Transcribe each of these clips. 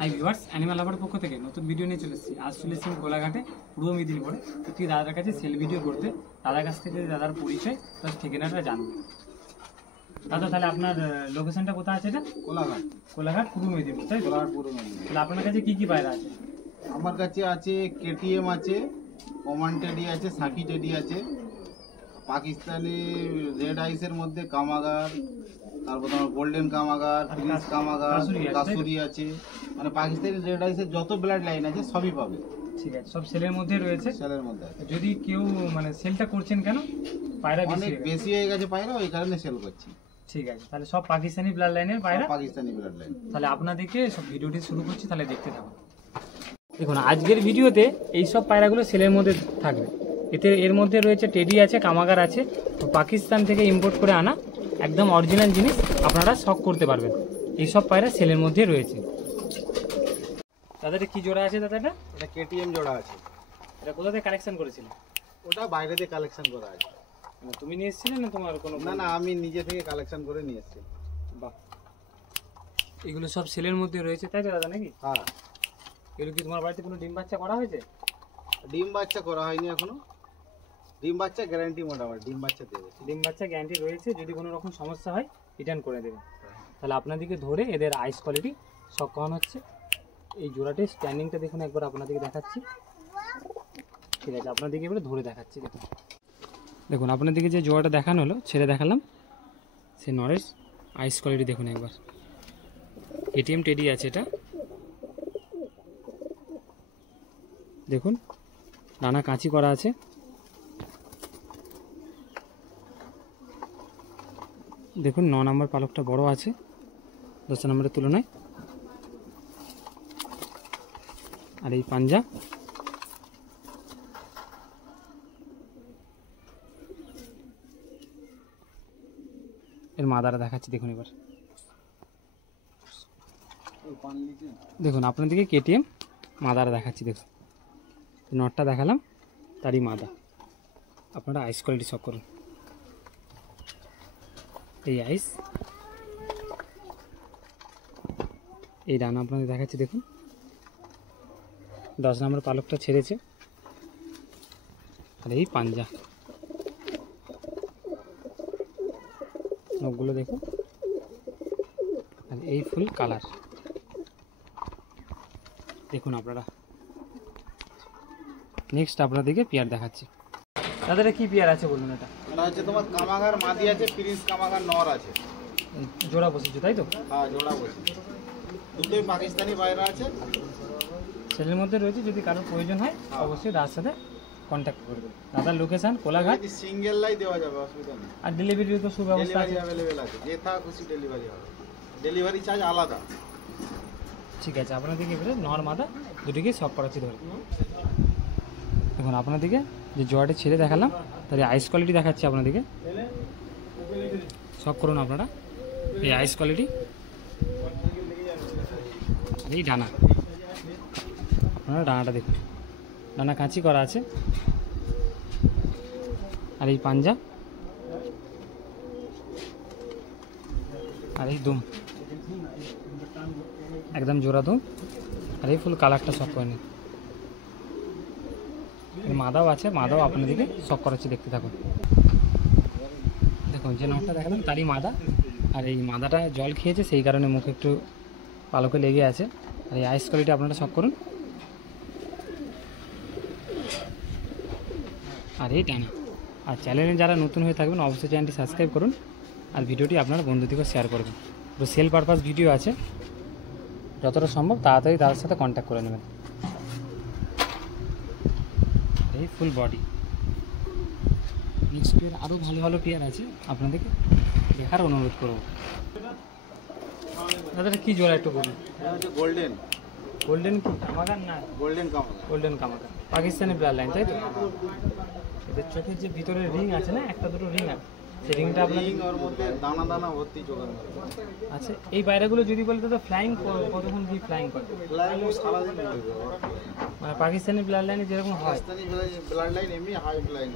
Hi viewers, animal লাভার পক্ষ থেকে নতুন ভিডিও নিয়ে চলে এসেছি। আজ চলে এসেছি কোলাঘাটে পূর্ব মেদিনীপুরে একটি দাদার কাছে সেল ভিডিও করতে। দাদার কাছ থেকে দাদার পরিচয় প্লাস ঠিকানাটা জানবো। দাদা, তাহলে আপনার লোকেশনটা কোথায় আছে? এটা কোলাঘাট। কোলাঘাট পূর্ব মেদিনীপুর, তাই? কোলাঘাট পূর্ব মেদিনীপুর। তাহলে আপনার কাছে কি কি পায়রা আছে? আমার কাছে আছে কেটিএম আছে, কমান টেডি আছে, সাকি টেডি আছে, পাকিস্তানি রেড আইসের মধ্যে কামাগার, তারপর তোমার গোল্ডেন কামাগার, প্রিন্স কামাগার, কাসুরি আছে। মানে পাকিস্তানি রেড আইসের যত ব্লাড লাইন আছে সবই পাবে। ঠিক আছে, সব সেলের মধ্যে রয়েছে। সেলের মধ্যে আছে। যদি কেউ মানে সেলটা করছেন কেন? পায়রা অনেক বেশি হয়ে গেছে পায়রা, ওই কারণে সেল করছি। ঠিক আছে, তাহলে সব পাকিস্তানি ব্লাড লাইনের পায়রা। Pakistani blood line. তাহলে আপনাদেরকে সব ভিডিওটি শুরু করছি, তাহলে দেখতে থাকুন। দেখুন, আজকের ভিডিওতে এই সব পায়রাগুলো সেলের মধ্যে থাকবে। এর মধ্যে রয়েছে টেডি আছে, কামাগার আছে। তো পাকিস্তান থেকে ইম্পোর্ট করে আনা একদম অরিজিনাল জিনিস, আপনারা শখ করতে পারবেন। এই সব পায়রা সেলের মধ্যে রয়েছে। দাদা, কি জোড়া আছে দাদা? এটা কেটিএম জোড়া আছে। এটা কোথা থেকে কালেকশন করেছিলেন? ওটা বাইরে থেকে কালেকশন করা আছে। মানে তুমি নিয়ে এসেছিলে না তোমার কোনো? না, আমি নিজে থেকে কালেকশন করে নিয়ে এসেছি। বাহ, এগুলো সব সেলের মধ্যে রয়েছে, তাই তো দাদা নাকি? হ্যাঁ। এগুলো কি তোমার বাড়িতে কোনো ডিম বাচ্চা করা হয়েছে? ডিম বাচ্চা করা হয়নি এখনো। ডিম বাচ্চা গ্যারান্টি মোটামুটি ডিম বাচ্চা দেবে। ডিম বাচ্চা গ্যারান্টি রয়েছে, যদি কোনো রকম সমস্যা হয় রিটার্ন করে দেবে। তাহলে আপনাদেরকে ধরে এদের আইস কোয়ালিটি সব কখন হচ্ছে। এই জোড়াটির স্ট্যান্ডিংটা দেখুন একবার, আপনাদেরকে দেখাচ্ছি। ঠিক আছে, আপনাদেরকে এবারে ধরে দেখাচ্ছি। দেখুন দেখুন আপনাদেরকে যে জোড়াটা দেখানো হলো, ছেড়ে দেখালাম, সে নরেশ আইস কোয়ালিটি দেখুন একবার। এটিএম টেডি আছে এটা। দেখুন, ডানা কাঁচি করা আছে। দেখুন 9 নম্বর পালকটা বড় আছে 10 নম্বরের তুলনায়। আর এই পাঞ্জা, এর মাদারা দেখাচ্ছি দেখুন এবার। দেখুন আপনাদেরকে কেটিএম মাদারা দেখাচ্ছি। দেখুন নটটা দেখালাম, তারই মাদা। আপনারা আইস কোয়ালিটি শখ করুন। এই আইস, এই ডানা আপনাদের দেখাচ্ছি। দেখুন 10 নম্বর পালকটা ছেড়েছে। আর এই পাঞ্জা, নখগুলো দেখুন। আর এই ফুল কালার দেখুন আপনারা। নেক্সট আপনাদেরকে পেয়ার দেখাচ্ছি। তাদের কি পেয়ার আছে বলুন? এটা হচ্ছে তোমার কামাগার মাদি আছে, প্রিন্স কামাগার নর আছে। জোড়া বসেছে তাই তো? হ্যাঁ, জোড়া বসেছে। দুটোই পাকিস্তানি পায়রা আছে, সেলের মধ্যে রয়েছে। যদি কারোর প্রয়োজন হয় অবশ্যই দাদার সাথে কন্ট্যাক্ট করবে। দাদার লোকেশন কোলাঘাট। সিঙ্গেল লাই দেওয়া যাবে, অসুবিধা নেই। আর ডেলিভারির তো সুব্যবস্থা আছে, অ্যাভেলেবেল আছে। যেটা খুশি ডেলিভারি হবে, ডেলিভারি চার্জ আলাদা। ঠিক আছে, আপনাদেরকে এবারে নর মাদা দুটিকে সব করাচ্ছি ধরে। দেখুন আপনাদেরকে যে জোয়াটা ছেড়ে দেখালাম, তার আইস কোয়ালিটি দেখাচ্ছি আপনাদেরকে। সব করুন আপনারা। এই আইস কোয়ালিটি, এই ডানা, আপনারা ডানাটা দেখুন, ডানা কাঁচি করা আছে। আর এই পাঞ্জা, আর এই দুম একদম জোড়া দুম। আর এই ফুল কালারটা সব করে নিন। মাদাও আছে, মাদাও আপনাদেরকে সব করাচ্ছি, দেখতে থাকুন। দেখুন যে নখটা দেখালাম তারই মাদা। আর এই মাদাটা জল খেয়েছে, সেই কারণে মুখে একটু পালকে লেগে আছে। আর এই আইস কোয়ালিটি আপনারা সব করুন। আর এই টানা। আর চ্যানেলে যারা নতুন হয়ে থাকবেন অবশ্যই চ্যানেলটি সাবস্ক্রাইব করুন। আর ভিডিওটি আপনার বন্ধুদেরকে শেয়ার করবেন। তো সেল পারপাস ভিডিও আছে, যতটা সম্ভব তাড়াতাড়ি তাদের সাথে কন্ট্যাক্ট করে নেবেন। এই ফুল বডি। নেক্সট পেয়ার আরও ভালো ভালো পেয়ার আছে, আপনাদেরকে দেখার অনুরোধ করব। দাদা কি জোড়া একটু বলুন? গোল্ডেন। গোল্ডেন কি কামাগার? না, গোল্ডেন কামাগার। গোল্ডেন কামাগার পাকিস্তানি ব্লাড লাইন, তাই তো? এদের চোখের যে ভিতরে রিং আছে না, একটা দুটো রিং আছে, সেই রিংটা আপনার ওর মধ্যে দানা দানা ভর্তি চোখের মধ্যে। আচ্ছা, এই পায়রাগুলো যদি বলে দাদা ফ্লাইং কতক্ষণ কি ফ্লাইং করে? ফ্লাইং সারাদিন করবে। মানে পাকিস্তানি ব্লাড লাইনে যেরকম হয়, পাকিস্তানি ব্লাড লাইন এমনি হাই ফ্লাইং।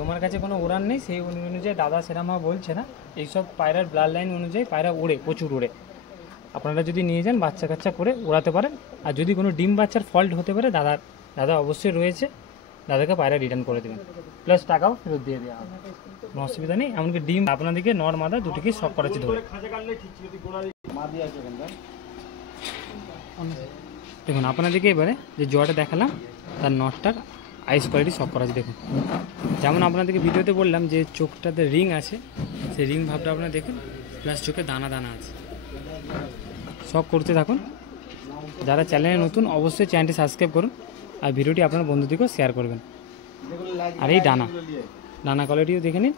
তোমার কাছে কোনো উড়ান নেই, সেই অনুযায়ী দাদা সেরকম বলছে না। এইসব পায়রার ব্লাড লাইন অনুযায়ী পায়রা ওড়ে, প্রচুর ওড়ে। আপনারা যদি নিয়ে যান বাচ্চা কাচ্চা করে ওড়াতে পারেন। আর যদি কোনো ডিম বাচ্চার ফল্ট হতে পারে দাদা অবশ্যই রয়েছে, দাদাকে পায়রা রিটার্ন করে দেবেন, প্লাস টাকাও ফেরত দিয়ে দেওয়া হবে, কোনো অসুবিধা নেই। এমনকি ডিম আপনাদেরকে নর মাদা দুটোকেই শক করাচ্ছি ধরে। দেখুন আপনাদেরকে এবারে যে জোয়াটা দেখালাম তার নটটার আইস কোয়ালিটি শক করাচ্ছি। দেখুন যেমন আপনাদেরকে ভিডিওতে বললাম যে চোখটাতে রিং আছে, সেই রিং ভাবটা আপনারা দেখুন, প্লাস চোখে দানা দানা আছে। শক করতে থাকুন। যারা চ্যানেলে নতুন অবশ্যই চ্যানেলটি সাবস্ক্রাইব করুন আর ভিডিওটি আপনার বন্ধুদেরকেও শেয়ার করবেন। আর এই ডানা কোয়ালিটিও দেখে নিন,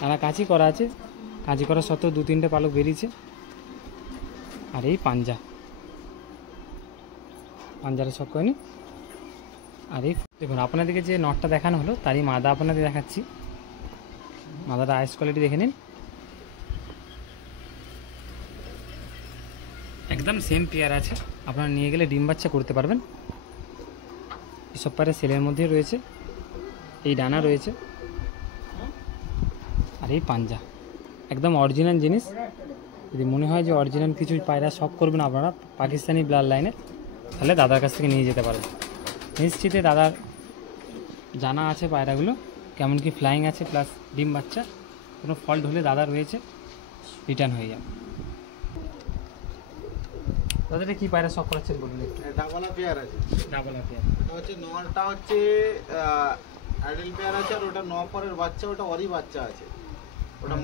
ডানা কাঁচি করা আছে, কাঁচি করা সত্ত্বেও 2-3টে পালক বেরিয়েছে। আর এই পাঞ্জারে শক করে নিন। আর এই দেখুন আপনাদেরকে যে নটটা দেখানো হলো তারই মাদা আপনাদের দেখাচ্ছি। মাদাটা আইস কোয়ালিটি দেখে নিন, একদম সেম পেয়ার আছে, আপনারা নিয়ে গেলে ডিম বাচ্চা করতে পারবেন। এসব পায়রা সেলের মধ্যে রয়েছে, এই ডানা রয়েছে আর এই পাঞ্জা একদম অরিজিনাল জিনিস। যদি মনে হয় যে অরিজিনাল কিছু পায়রা শক করবেন আপনারা পাকিস্তানি ব্লাড লাইনে, তাহলে দাদার কাছ থেকে নিয়ে যেতে পারবেন। নিশ্চিতে দাদার জানা আছে পায়রাগুলো কেমন কি ফ্লাইং আছে, প্লাস ডিম বাচ্চা, কোনো ফল্ট হলে দাদা রয়েছে, রিটার্ন হয়ে যাবে। দাদাটা কি পায়রা শক করাচ্ছেন বলুন একটু। ডাবলা পেয়ার আছে, ডাবল পেয়ার। এটা হচ্ছে নটা হচ্ছে অ্যাডাল পেয়ার আছে, আর ওটা 9 পরের বাচ্চা, ওটা অরি বাচ্চা আছে, ওটা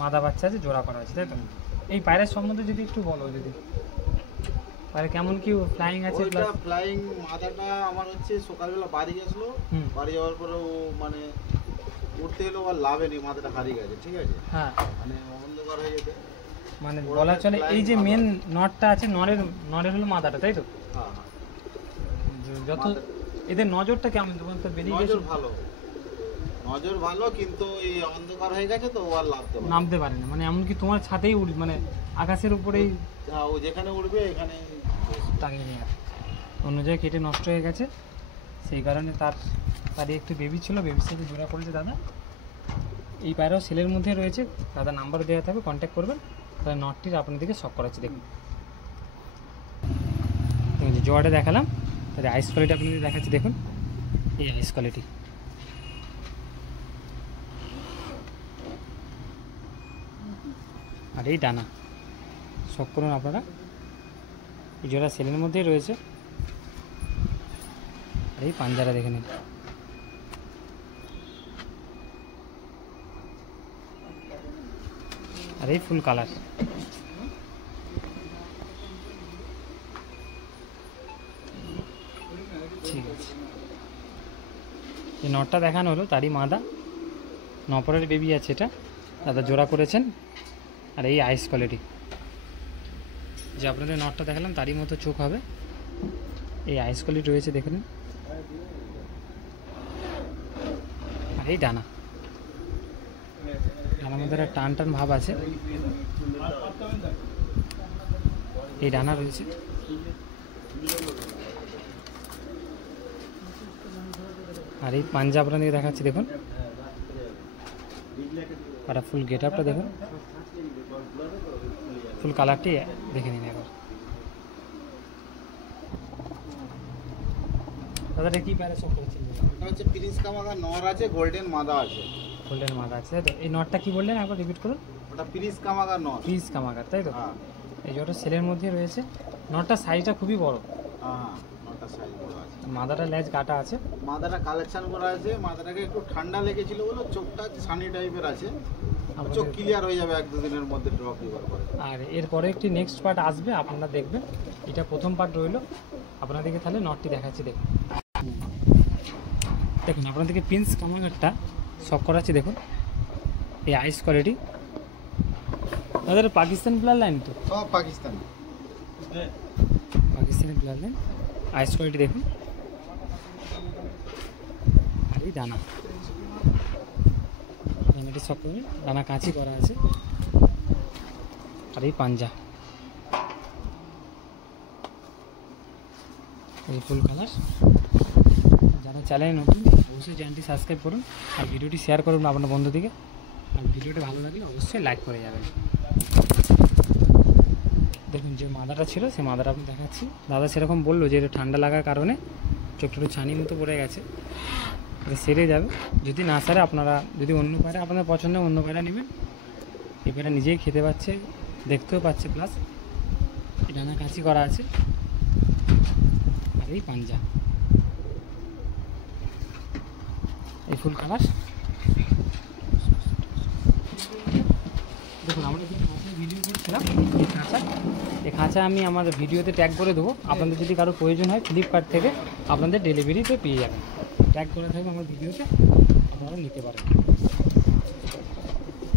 মাদা বাচ্চা আছে, জোড়া করা আছে, তাই তো? এই পায়রার সম্বন্ধে যদি একটু বলো, যদি পায়রা কেমন কি ফ্লাইং আছে? ওইটা ফ্লাইং মাদাটা আমার হচ্ছে সকালবেলা বাড়ি গেছিলো, বাড়ি যাওয়ার পরে ও মানে উঠতে এলো আর লাভে নেই, মাদাটা হারিয়ে গেছে, ঠিক আছে? হ্যাঁ, মানে অন্ধকার হয়ে যেতে, মানে বলা চলে এই যে মেন নটটা আছে নরের হলো মাদাটা, তাই তো? হ্যাঁ, যত এদের নজরটা কেমন তো বেরিয়ে গেছে? নজর ভালো, কিন্তু এই অন্ধকার হয়ে গেছে তো ও আর নামতে পারে না, মানে এমনকি তোমার ছাদেই উড়ি, মানে আকাশের উপরেই ও যেখানে উঠবে এখানে টাঙিয়ে নিয়ে আসে। অন্য জায়গায় কেটে নষ্ট হয়ে গেছে, সেই কারণে তারই একটু বেবি ছিল, বেবির সাথে জোড়া করেছে দাদা। এই পায়রাও সেলের মধ্যে রয়েছে, দাদা নাম্বার দেওয়া থাকবে, কন্ট্যাক্ট করবেন। তাহলে নটটির আপনাদেরকে শক করাচ্ছি। দেখুন যে জোয়াটা দেখালাম তাহলে আইস কোয়ালিটি আপনাদের দেখাচ্ছি। দেখুন এই আইস কোয়ালিটি, আর এই ডানা শক করুন আপনারা। এই জোড়া সেলের মধ্যেই রয়েছে। আর এই পাঞ্জারা দেখে নিন, আর এই ফুল কালার। ঠিক আছে, এই নটটা দেখানো হলো তারই মাদা, 9 পরের বেবি আছে, এটা দাদা জোড়া করেছেন। আর এই আইস কোয়ালিটি যে আপনাদের নটটা দেখালাম তারই মতো চোখ হবে, এই আইস কোয়ালিটি রয়েছে দেখে নিন। আর এই ডানার মধ্যে একটা টান টান ভাব আছে, এই ডানা রয়েছে। আর এই পাঞ্জা আপনাদেরকে দেখাচ্ছি, দেখুন আর ফুল গেট আপটা দেখুন, ফুল কালারটি দেখে নিন একবার। দাদা কি পায়রা সব করেছেন? এটা হচ্ছে প্রিন্স কামাগার নর আছে, গোল্ডেন মাদা আছে। গোল্ডেন মাদা আছে, তাই তো? এই নটটা কি বললেন একবার রিপিট করুন। ওটা প্রিন্স কামাগার নর। প্রিন্স কামাগার, তাই তো? হ্যাঁ, এই জোটা সেলের মধ্যে রয়েছে। নটটা সাইজটা খুবই বড়। হ্যাঁ, নটটা সাইজ বড় আছে। মাদাটা লেজ কাটা আছে, মাদাটা কালেকশন করা আছে। মাদাটাকে একটু ঠান্ডা লেগেছিল বলে চোখটা সানি টাইপের আছে, চোখ ক্লিয়ার হয়ে যাবে 1-2 দিনের মধ্যে ড্রপ লিভার করে। আর এরপরে একটি নেক্সট পার্ট আসবে, আপনারা দেখবেন। এটা প্রথম পার্ট রইল, আপনাদেরকে তাহলে নটটি দেখাচ্ছি। দেখুন দেখুন আপনাদেরকে প্রিন্স কামাগারটা শক করাচ্ছি। দেখুন এই আইস কোয়ালিটি, তাদের পাকিস্তান ব্লাড লাইন তো, সব পাকিস্তানি ব্লাড লাইন। আইস কোয়ালিটি দেখুন, আর এই ডানাটি শক করে, ডানা কাঁচি করা আছে। আর এই পাঞ্জা, এই ফুল কালার। যারা চ্যানেলে নতুন অবশ্যই চ্যানেলটি সাবস্ক্রাইব করুন আর ভিডিওটি শেয়ার করুন আপনার বন্ধুদিকে। আর ভিডিওটি ভালো লাগলে অবশ্যই লাইক করে যাবেন। দেখুন যে মাদাটা ছিল সেই মাদাটা আপনি দেখাচ্ছি। দাদা সেরকম বললো যে এটা ঠান্ডা লাগার কারণে চোখটা একটু ছানি মতো পড়ে গেছে, এটা সেরে যাবে। যদি না সারে আপনারা যদি অন্য পায়রা আপনাদের পছন্দ অন্য পায়রা নেবেন। এই পায়রা নিজেই খেতে পাচ্ছে, দেখতেও পাচ্ছে, প্লাস ডানা কাঁচি করা আছে। আর এই পাঞ্জা, এই ফুল কালার। দেখুন আমরা কিন্তু ভিডিও করছিলাম এই খাঁচা আমি আমার ভিডিওতে ট্যাগ করে দেবো। আপনাদের যদি কারো প্রয়োজন হয় ফ্লিপকার্ট থেকে আপনাদের ডেলিভারিতে পেয়ে যাবেন, ট্যাগ করে থাকবে আমার ভিডিওতে, আপনারা নিতে পারেন।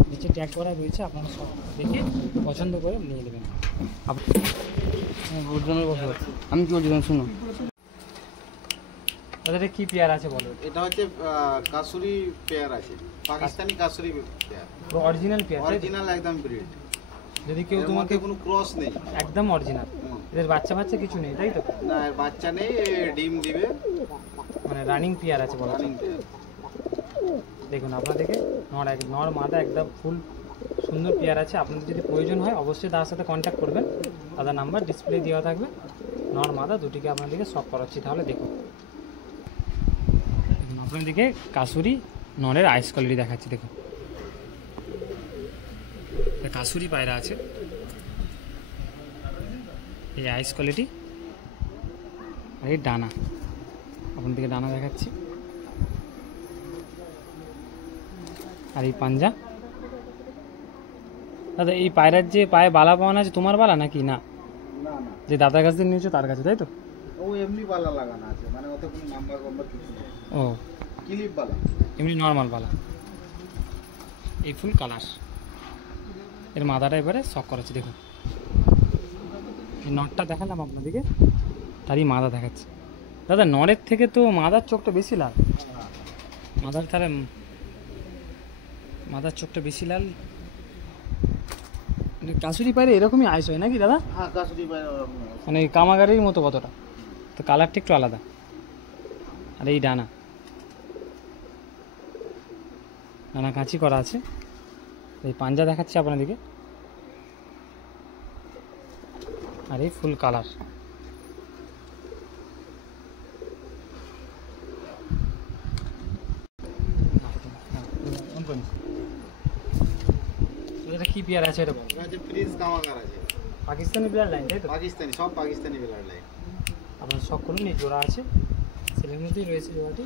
নিচে ট্যাগ করা রয়েছে, আপনারা সব দেখে পছন্দ করে নিয়ে নেবেন। আমি কি বলছিলাম শুনো, তাদের কী পেয়ার আছে বলো? এটা হচ্ছে কাসুরি পেয়ার আছে, Pakistani kasuri pair, original pair, original একদম ব্রিড। যদি কেউ এর তোমাকে মধ্যে কোনো ক্রস নেই, একদম অরিজিনাল। এদের বাচ্চা বাচ্চা কিছু নেই তাই তো? না এর বাচ্চা নেই, ডিম দিবে, মানে রানিং পেয়ার আছে বলা রানিং যায়। পেয়ার। দেখুন আপনাদেরকে নর মাদা একদম ফুল সুন্দর পেয়ার আছে। আপনাদের যদি প্রয়োজন হয় অবশ্যই তার সাথে কন্ট্যাক্ট করবেন, তাদের নাম্বার ডিসপ্লে দেওয়া থাকবে। নর মাদা দুটিকে আপনাদেরকে শখ করাচ্ছি, তাহলে দেখুন। দেখুন আপনাদেরকে কাসুরি নরের আইস কোয়ালিটি দেখাচ্ছি। দেখুন কাসুরি পায়রা আছে, এই আইস কোয়ালিটি। আর এই ডানা, আপনাদেরকে ডানা দেখাচ্ছি। আর এই পাঞ্জা। দাদা এই পায়রার যে পায়ে বালা পাওয়ানো আছে তোমার বালা নাকি? না, না না, যে দাদার কাছ থেকে নিয়েছো তার কাছে, তাই তো? ও এমনি বালা লাগানো আছে, মানে ওতে কোনো নাম্বার বাম্বার কিছু নেই, ও ক্লিপ বালা। এমনি নর্মাল বালা। এই ফুল কালার, এর মাথাটা এবারে শখ করাচ্ছি। দেখুন এই নটটা দেখালাম আপনাদেরকে, তারই মাথা দেখাচ্ছে। দাদা নরের থেকে তো মাদার চোখটা বেশি লাল। মাদার তাহলে মাদার চোখটা বেশি লাল। মানে কাসুরি পায়রা এরকমই আইস হয় নাকি দাদা? হ্যাঁ কাসুরি পায়রা মানে কামাগারের মতো কতটা, তো কালারটা একটু আলাদা। আর এই ডানা, ডানা কাঁচি করা আছে। এই পাঞ্জা দেখাচ্ছি আপনাদেরকে। আর এই ফুল কালার। এটা কি পেয়ার আছে? এটা আছে, প্রিন্স কামাগার আছে, পাকিস্তানি পেয়ার লাইন তাই তো? পাকিস্তানি, সব পাকিস্তানি বেলার লাইন। আপনার শখ করুন, এই জোড়া আছে, ছেলের মধ্যেই রয়েছে জোড়াটি।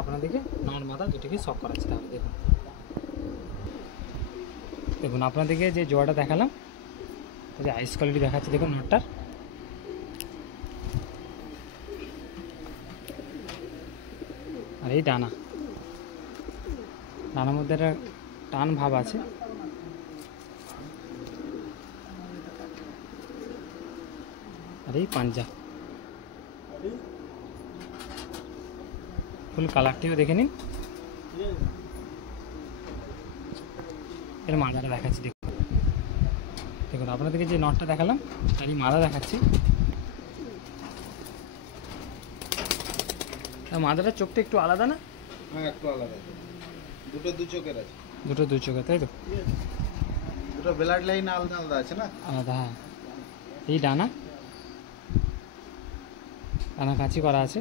আপনাদেরকে নর মাথা দুটিকে শখ করাচ্ছে। তাহলে দেখুন, দেখুন আপনাদেরকে যে জোড়াটা দেখালাম, যে আইস কোয়ালিটি দেখাচ্ছে। দেখুন নটটার। আর এই ডানা, ডানার মধ্যে একটা টান ভাব আছে। আর এই পাঞ্জা, ফুল কালারটিও দেখে নিন। এর মাদাটা দেখাচ্ছি। দেখুন দেখুন আপনাদেরকে যে নটটা দেখালাম তারই মাদা দেখাচ্ছি। মাদাটার চোখটা একটু আলাদা না? হ্যাঁ একটু আলাদা, দুটো দু চোখের আছে, দুটো দু চোখে তাই তো? দুটো ব্লাড লাইন আলাদা আলাদা আছে না? আলাদা, হ্যাঁ। এই ডানা, ডানা কাঁচি করা আছে।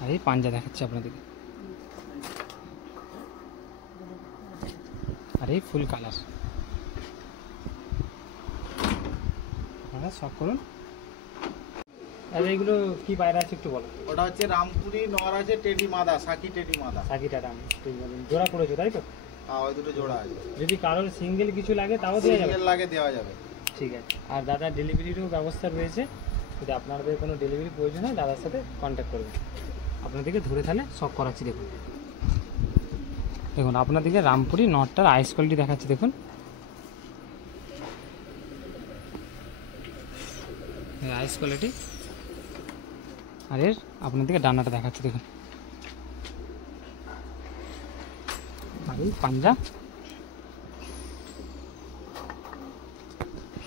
আর এই পাঞ্জা দেখাচ্ছি আপনাদেরকে। আর এই ফুল কালার। আপনারা শখ করুন। আর এইগুলো কি পায়রা আছে একটু বলো? ওটা হচ্ছে রামপুরি নর আছে, টেডি মাদা, সাকি টেডি মাদা। সাকিটা জোড়া করেছো তাই তো? হ্যাঁ ওই দুটো জোড়া আছে, যদি কারোর সিঙ্গেল কিছু লাগে তাও দেওয়া যাবে? সিঙ্গেল লাগে দেওয়া যাবে। ঠিক আছে। আর দাদা ডেলিভারিরও ব্যবস্থা রয়েছে, যদি আপনাদের কোনো ডেলিভারি প্রয়োজন হয় দাদার সাথে কন্ট্যাক্ট করবেন। আপনাদেরকে ধরে তাহলে শখ করাচ্ছি। দেখুন দেখুন আপনাদেরকে রামপুরি নটটার আইস কোয়ালিটি দেখাচ্ছি। দেখুন আইস কোয়ালিটি। আর এর আপনাদেরকে ডানাটা দেখাচ্ছি। দেখুন আর এই পাঞ্জা।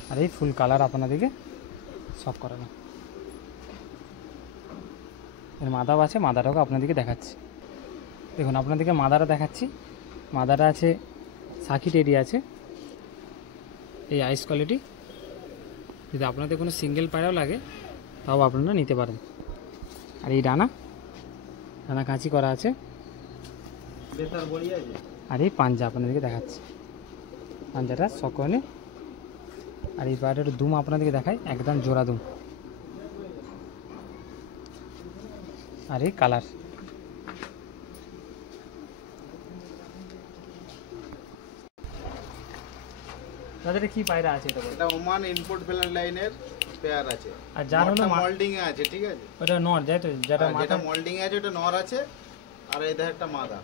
আর এই ফুল কালার আপনাদেরকে সব করানো। এর মাদাও আছে, মাদাটাকে আপনাদেরকে দেখাচ্ছি। দেখুন আপনাদেরকে মাদাটা দেখাচ্ছি। মাদাটা আছে সাকি টেডি আছে, এই আইস কোয়ালিটি। যদি আপনাদের কোনো সিঙ্গেল পায়রাও লাগে তাও আপনারা নিতে পারেন। আর এই ডানা কাঁচি করা আছে। আর এই পাঞ্জা আপনাদেরকে দেখাচ্ছি, পাঞ্জাটা সকলে। আর এই পায়রাটার দুম আপনাদেরকে দেখায়, একদম জোড়া দুম। আর এই কালার। তাদের কি পায়রা আছে এটা? এটা ওমান ইনপুট ব্লাড লাইনের পেয়ার আছে। আর যার হলো মোল্ডিং এ আছে, ঠিক আছে? ওটা নর, যাই তো, যেটা যেটা মোল্ডিং এ আছে ওটা নর আছে, আর এদের একটা মাদা।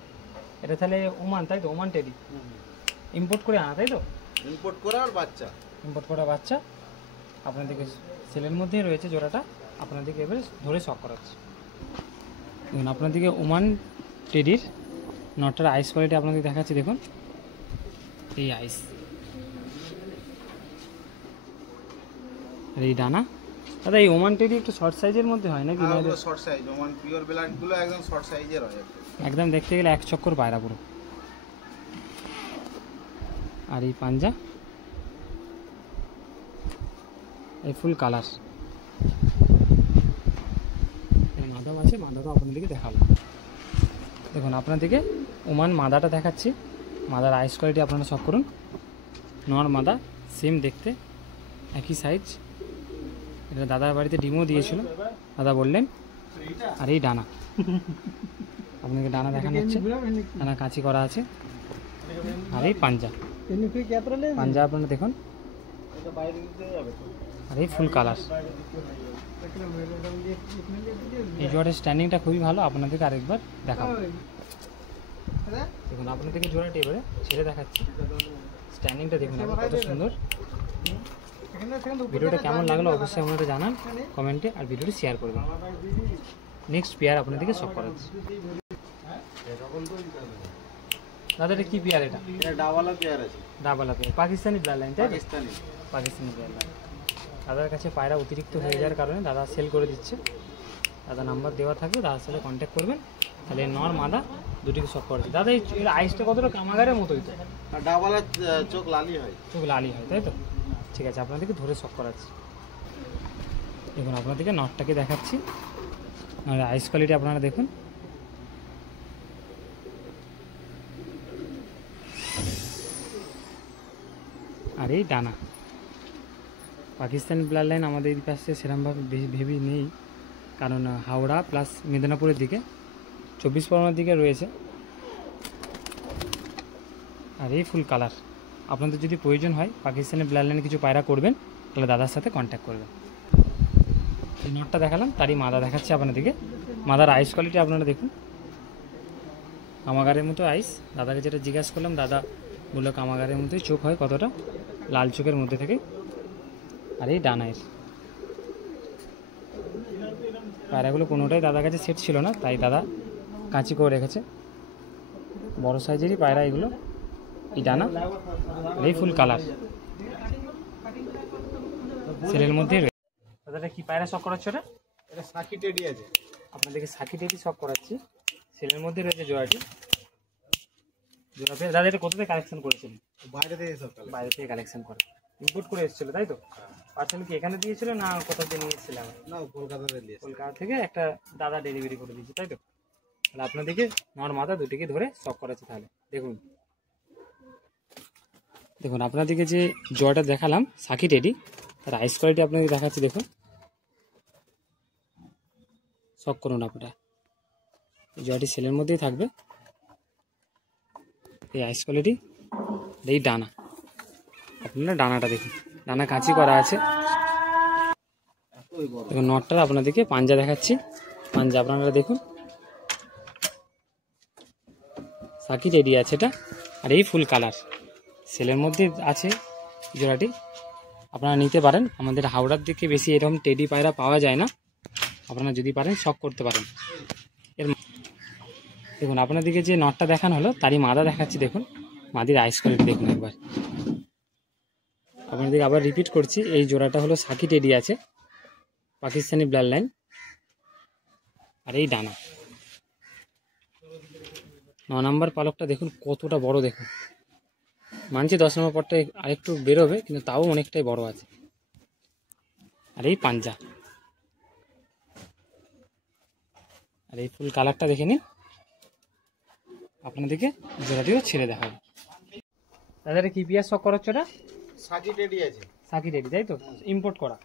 এটা তাহলে ওমান, তাই তো? ওমান টেডি ইম্পোর্ট করে আনা, তাই তো? ইম্পোর্ট করা আর বাচ্চা, ইম্পোর্ট করা বাচ্চা আপনাদেরকে সেলের মধ্যেই রয়েছে জোড়াটা। আপনাদেরকে এবারে ধরে শক করাচ্ছি। দেখুন আপনাদেরকে ওমান টেডির নটটার আইস কোয়ালিটি আপনাদের দেখাচ্ছি। দেখুন এই আইস, আর এই ডানা। দাদা এই ওমান টেডি একটু শর্ট সাইজের মধ্যে হয় নাকি? Short size. Oman pure blood গুলো একদম শর্ট সাইজের হয়, একদম দেখতে গেলে এক চক্কর পায়রা পুরো। আর এই পাঞ্জা, এই ফুল কালার। মাদাও আছে, মাদাটাও আপনাদেরকে দেখাবো। দেখুন আপনাদেরকে ওমান মাদাটা দেখাচ্ছি। মাদার আইস কোয়ালিটি আপনারা শক করুন। নর মাদা, সেম দেখতে, একই সাইজ। এটা দাদার বাড়িতে ডিমও দিয়েছিল, দাদা বললেন। আর এই ডানা আপনাকে ডানা দেখানো হচ্ছে, ডানা কাঁচি করা আছে। আর এই পাঞ্জা, পাঞ্জা আপনারা দেখুন। আর এই ফুল কালার। এই জোড়ার স্ট্যান্ডিংটা খুবই ভালো, আপনাদেরকে আরেকবার দেখাবো। দেখুন আপনাদেরকে জোড়াটি এবারে ছেড়ে দেখাচ্ছি। স্ট্যান্ডিংটা দেখুন কত সুন্দর। ভিডিওটা কেমন লাগলো অবশ্যই আপনারা জানান কমেন্টে, আর ভিডিওটি শেয়ার করবেন। নেক্সট পেয়ার আপনাদেরকে শক করাচ্ছি। দাদা এটা কি পেয়ার? এটা ডাবালা পেয়ার আছে। ডাবালা পেয়ার, পাকিস্তানি ব্লাড লাইন, তাই? Pakistani blood line. দাদার কাছে পায়রা অতিরিক্ত হয়ে যাওয়ার কারণে দাদা সেল করে দিচ্ছে। দাদা নাম্বার দেওয়া থাকবে, দাদার সাথে কন্ট্যাক্ট করবেন। তাহলে নর মাদা দুটিকে শক করে দিই। দাদা এই আইসটা কতটা কামাগারের মতোই তো? ডাবালা চোখ লালি হয়, চোখ লালি হয়, তাই তো? ঠিক আছে, আপনাদেরকে ধরে শক করাচ্ছি। দেখুন আপনাদেরকে নটটাকে দেখাচ্ছি। আর আইস কোয়ালিটি আপনারা দেখুন। আর এই ডানা। পাকিস্তানি ব্লাড লাইন আমাদের এই পাশে সেরকমভাবে ভেবে নেই, কারণ হাওড়া প্লাস মেদিনীপুরের দিকে, 24 পরগনার দিকে রয়েছে। আর এই ফুল কালার। আপনাদের যদি প্রয়োজন হয় পাকিস্তানি ব্লাড লাইনে কিছু পায়রা করবেন, তাহলে দাদার সাথে কন্ট্যাক্ট করবেন। এই নটটা দেখালাম, তারই মাদা দেখাচ্ছে আপনাদেরকে। মাদার আইস কোয়ালিটি আপনারা দেখুন, কামাগারের মতো আইস। দাদাকে যেটা জিজ্ঞাসা করলাম, দাদা বললো কামাগারের মতোই চোখ হয়, কতটা লাল চোখের মধ্যে থেকে। আর এই ডানায়ের পায়রাগুলো কোনোটাই দাদার কাছে সেট ছিল না, তাই দাদা কাঁচি করে রেখেছে। বড় সাইজেরই পায়রা এগুলো। এই ডানা, এই ফুল কালার, সেলের মধ্যেই রয়েছে। দাদাটা কি পায়রা শক করাচ্ছে? ওটা এটা সাকি টেডি আছে। আপনাদেরকে সাকি টেডি শক করাচ্ছি। সেলের মধ্যে রয়েছে জোড়াটি। জোড়া পেয়ে দাদা এটা কোথা থেকে কালেকশন করেছিলেন? বাইরে থেকে সব বাইরে থেকে কালেকশন করে ইম্পোর্ট করে এসেছিল, তাই তো? পার্সেল কি এখানে দিয়েছিল না কোথাও থেকে নিয়ে এসেছিলাম? না, কলকাতাতে দিয়েছে। কলকাতা থেকে একটা দাদা ডেলিভারি করে দিয়েছে, তাই তো? তাহলে আপনাদেরকে নর মাথা দুটিকে ধরে শক করাচ্ছে। তাহলে দেখুন, দেখুন আপনাদেরকে যে জোড়াটা দেখালাম সাকি টেডি, তার আইস কোয়ালিটি আপনাদের দেখাচ্ছি। দেখুন, শক করুন আপনারা। এই জোড়াটি সেলের মধ্যেই থাকবে। এই আইস কোয়ালিটি, এই ডানা, আপনারা ডানাটা দেখুন, ডানা কাঁচি করা আছে। দেখুন নটটা আপনাদেরকে পাঞ্জা দেখাচ্ছি। পাঞ্জা আপনারা দেখুন, সাকি টেডি আছে এটা। আর এই ফুল কালার সেলের মধ্যে আছে জোড়াটি, আপনারা নিতে পারেন। আমাদের হাওড়ার দিকে বেশি এরকম টেডি পায়রা পাওয়া যায় না, আপনারা যদি পারেন শক করতে পারেন। এর দেখুন আপনাদেরকে যে নটটা দেখানো হলো তারই মাদা দেখাচ্ছি। দেখুন মাদির আইস কোয়ালিটি দেখুন একবার। আপনাদেরকে আবার রিপিট করছি, এই জোড়াটা হলো সাকি টেডি আছে, পাকিস্তানি ব্লাড লাইন। আর এই ডানা 9 নম্বর পালকটা দেখুন কতটা বড়। দেখুন মানছি 10 নম্বর পটটা আরেকটু বেরোবে, কিন্তু তাও অনেকটাই বড় আছে। আর এই পাঞ্জা, আর এই ফুল কালারটা দেখে নিন। আপনাদেরকে জোড়াটিও ছেড়ে দেখাবো। দাদা কি পিয়াজ শখ করাচ্ছ? ওটা সাকি টেডি আছে। সাকি রেডি, তাই তো? ইম্পোর্ট করা।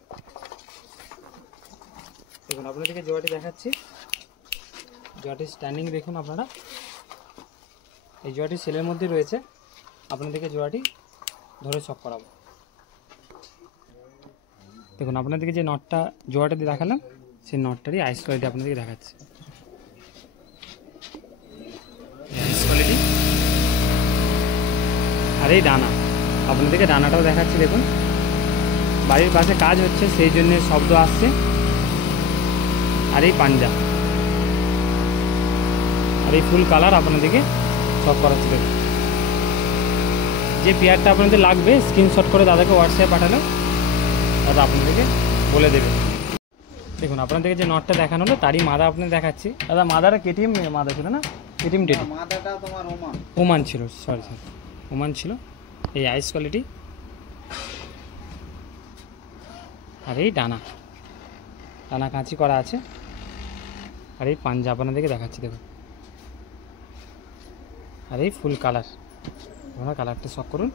দেখুন আপনাদেরকে জোড়াটি দেখাচ্ছি। জোড়াটির স্ট্যান্ডিং দেখুন আপনারা। এই জোড়াটি সেলের মধ্যে রয়েছে। আপনাদেরকে জোড়াটি ধরে শখ করাবো। দেখুন আপনাদেরকে যে নটটা জোড়াটা দিয়ে দেখালাম, সেই নটটারই আইস কোয়ালিটি আপনাদেরকে দেখাচ্ছি। আইস কোয়ালিটি। আর এই ডানা, আপনাদেরকে ডানাটাও দেখাচ্ছি। দেখুন বাড়ির পাশে কাজ হচ্ছে, সেই জন্য শব্দ আসছে। আর এই পাঞ্জা, আর এই ফুল কালার আপনাদেরকে সব করাচ্ছি। দেখুন যে পেয়ারটা আপনাদের লাগবে স্ক্রিনশট করে দাদাকে হোয়াটসঅ্যাপে পাঠালো, দাদা আপনাদেরকে বলে দেবে। দেখুন আপনাদেরকে যে নটটা দেখানো হলো তারই মাদা আপনাদের দেখাচ্ছি। দাদা মাদারা কেটিএম মাদা ছিল না? কেটিএম টেটি মাথাটা তোমার ওমান। ওমান ছিল, সরি ওমান ছিল। এই আইস কোয়ালিটি। আর এই ডানা, ডানা কাঁচি করা আছে। আর এই পাঞ্জা আপনাদেরকে দেখাচ্ছি। দেখুন আর এই ফুল কালার, আপনারা কালারটা শখ করুন।